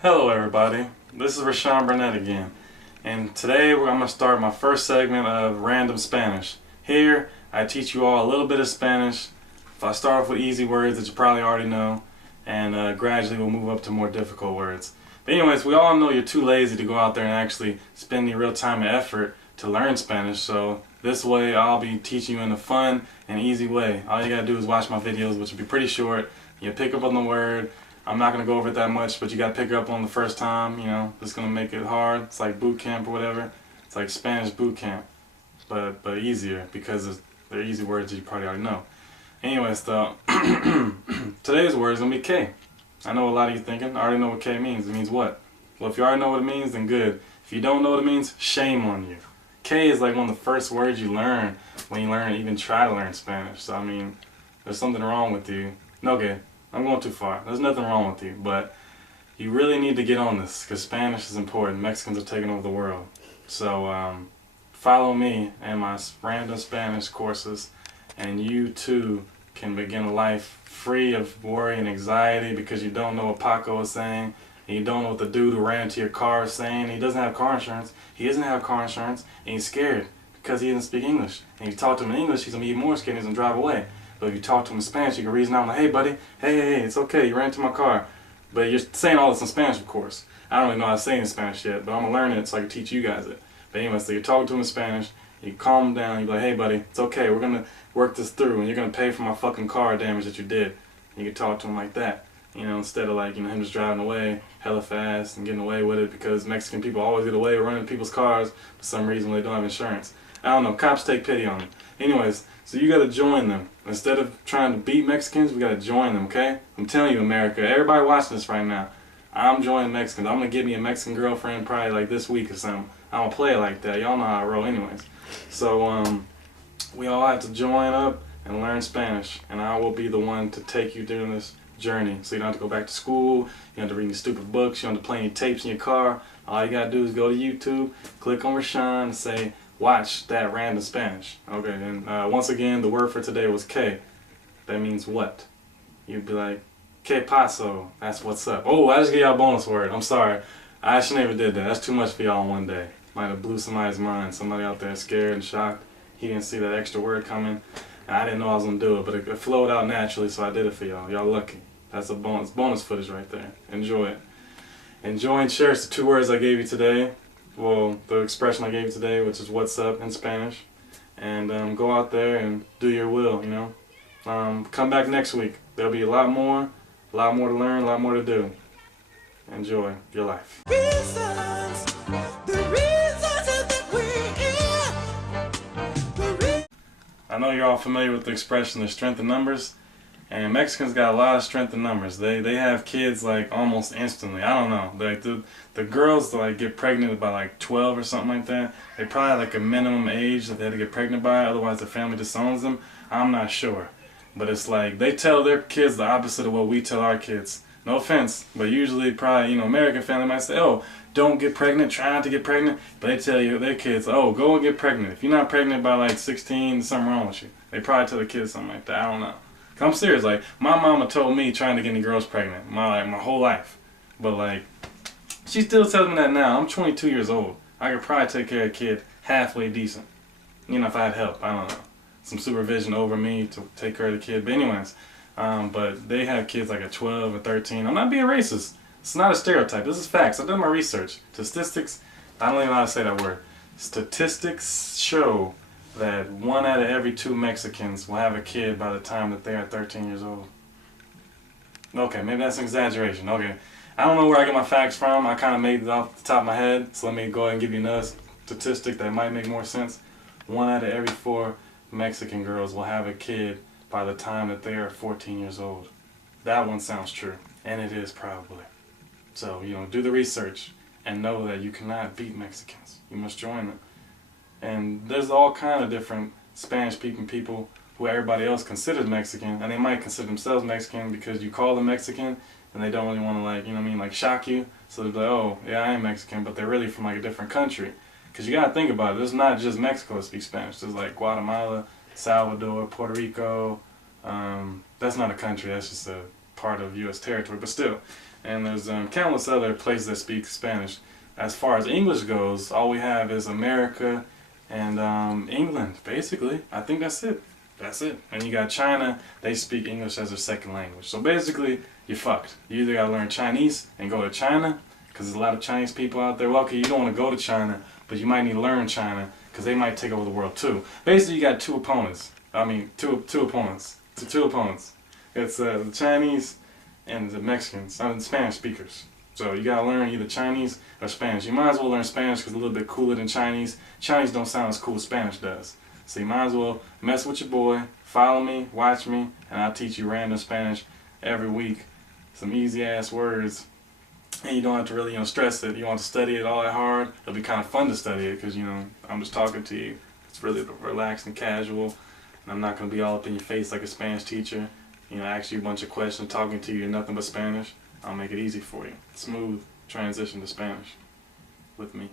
Hello everybody, this is Rashawn Burnett again, and today I'm going to start my first segment of Random Spanish. Here I teach you all a little bit of Spanish. If I start off with easy words that you probably already know, and gradually we'll move up to more difficult words. But anyways, we all know you're too lazy to go out there and actually spend your real time and effort to learn Spanish, so this way I'll be teaching you in a fun and easy way. All you gotta do is watch my videos, which will be pretty short. You pick up on the word. I'm not going to go over it that much, but you got to pick it up on the first time, you know. It's going to make it hard. It's like boot camp or whatever. It's like Spanish boot camp, but easier because they're easy words that you probably already know. Anyways, though, today's word is going to be K. I know a lot of you thinking, I already know what K means. It means what? Well, if you already know what it means, then good. If you don't know what it means, shame on you. K is like one of the first words you learn when you even try to learn Spanish. So, I mean, there's something wrong with you. No, okay. I'm going too far. There's nothing wrong with you, but you really need to get on this because Spanish is important. Mexicans are taking over the world. So follow me and my random Spanish courses, and you too can begin a life free of worry and anxiety because you don't know what Paco is saying, and you don't know what the dude who ran into your car is saying. He doesn't have car insurance. He doesn't have car insurance, and he's scared because he doesn't speak English. And if you talk to him in English, he's going to be even more scared and he's going to drive away. But if you talk to him in Spanish, you can reason out, like, hey buddy, hey, it's okay, you ran into my car. But you're saying all this in Spanish, of course. I don't really know how to say it in Spanish yet, but I'm going to learn it so I can teach you guys it. But anyway, so you're talking to him in Spanish, you calm him down, you're like, hey buddy, it's okay, we're going to work this through, and you're going to pay for my fucking car damage that you did. And you can talk to him like that, you know, instead of like, you know, him just driving away hella fast and getting away with it because Mexican people always get away with running people's cars for some reason when they don't have insurance. I don't know, cops take pity on them. Anyways, so you gotta join them. Instead of trying to beat Mexicans, we gotta join them, okay? I'm telling you, America, everybody watching this right now, I'm joining Mexicans. I'm gonna get me a Mexican girlfriend probably like this week or something. I don't play it like that. Y'all know how I roll anyways. So, we all have to join up and learn Spanish, and I will be the one to take you during this journey. So you don't have to go back to school, you don't have to read any stupid books, you don't have to play any tapes in your car. All you gotta do is go to YouTube, click on Rashawn, and say, watch that random Spanish. Okay, and once again, the word for today was K. That means what? You'd be like, ¿Qué paso? That's what's up. Oh, I just gave y'all a bonus word. I'm sorry. I shouldn't have did that. That's too much for y'all in one day. Might have blew somebody's mind. Somebody out there scared and shocked. He didn't see that extra word coming. And I didn't know I was going to do it, but it flowed out naturally, so I did it for y'all. Y'all lucky. That's a bonus footage right there. Enjoy it. Enjoy and cherish the two words I gave you today. Well, the expression I gave you today, which is what's up in Spanish. And go out there and do your will, you know. Come back next week. There'll be a lot more to learn, a lot more to do. Enjoy your life. I know you're all familiar with the expression, the strength in numbers. And Mexicans got a lot of strength in numbers. They have kids like almost instantly. I don't know. Like the girls that like get pregnant by like 12 or something like that. They probably have like a minimum age that they had to get pregnant by, otherwise the family disowns them. I'm not sure. But it's like they tell their kids the opposite of what we tell our kids. No offense, but usually probably, you know, American family might say, oh, don't get pregnant, try not to get pregnant. But they tell you, their kids, oh, go and get pregnant. If you're not pregnant by like 16, there's something wrong with you. They probably tell the kids something like that. I don't know. I'm serious, like, my mama told me trying to get any girls pregnant my whole life. But, like, she still tells me that now. I'm 22 years old. I could probably take care of a kid halfway decent. You know, if I had help, I don't know. Some supervision over me to take care of the kid. But anyways, but they have kids like at 12 or 13. I'm not being racist. It's not a stereotype. This is facts. I've done my research. Statistics, I don't even know how to say that word. Statistics show that 1 out of every 2 Mexicans will have a kid by the time that they are 13 years old. Okay, maybe that's an exaggeration. Okay, I don't know where I get my facts from. I kind of made it off the top of my head, so let me go ahead and give you another statistic that might make more sense. 1 out of every 4 Mexican girls will have a kid by the time that they are 14 years old. That one sounds true, and it is probably. So, you know, do the research and know that you cannot beat Mexicans. You must join them. And there's all kind of different Spanish-speaking people who everybody else considers Mexican, and they might consider themselves Mexican because you call them Mexican, and they don't really want to, like, you know what I mean, like shock you. So they're like, oh, yeah, I am Mexican, but they're really from like a different country. Because you got to think about it, there's not just Mexico that speaks Spanish. There's like Guatemala, Salvador, Puerto Rico. That's not a country, that's just a part of U.S. territory, but still. and there's countless other places that speak Spanish. As far as English goes, all we have is America and England, basically. I think that's it. That's it. And you got China, they speak English as their second language. So basically, you're fucked. You either gotta learn Chinese and go to China, because there's a lot of Chinese people out there. Well, okay, you don't want to go to China, but you might need to learn China, because they might take over the world too. Basically, you got two opponents. I mean, two opponents. Two opponents. It's the Chinese and the Mexicans, the Spanish speakers. So you gotta learn either Chinese or Spanish. You might as well learn Spanish because it's a little bit cooler than Chinese. Chinese don't sound as cool as Spanish does. So you might as well mess with your boy, follow me, watch me, and I'll teach you random Spanish every week. Some easy ass words. And you don't have to really, stress it. You want to study it all that hard. It'll be kind of fun to study it because, I'm just talking to you. It's really relaxed and casual. And I'm not going to be all up in your face like a Spanish teacher. Ask you a bunch of questions, talking to you in nothing but Spanish. I'll make it easy for you. Smooth transition to Spanish with me.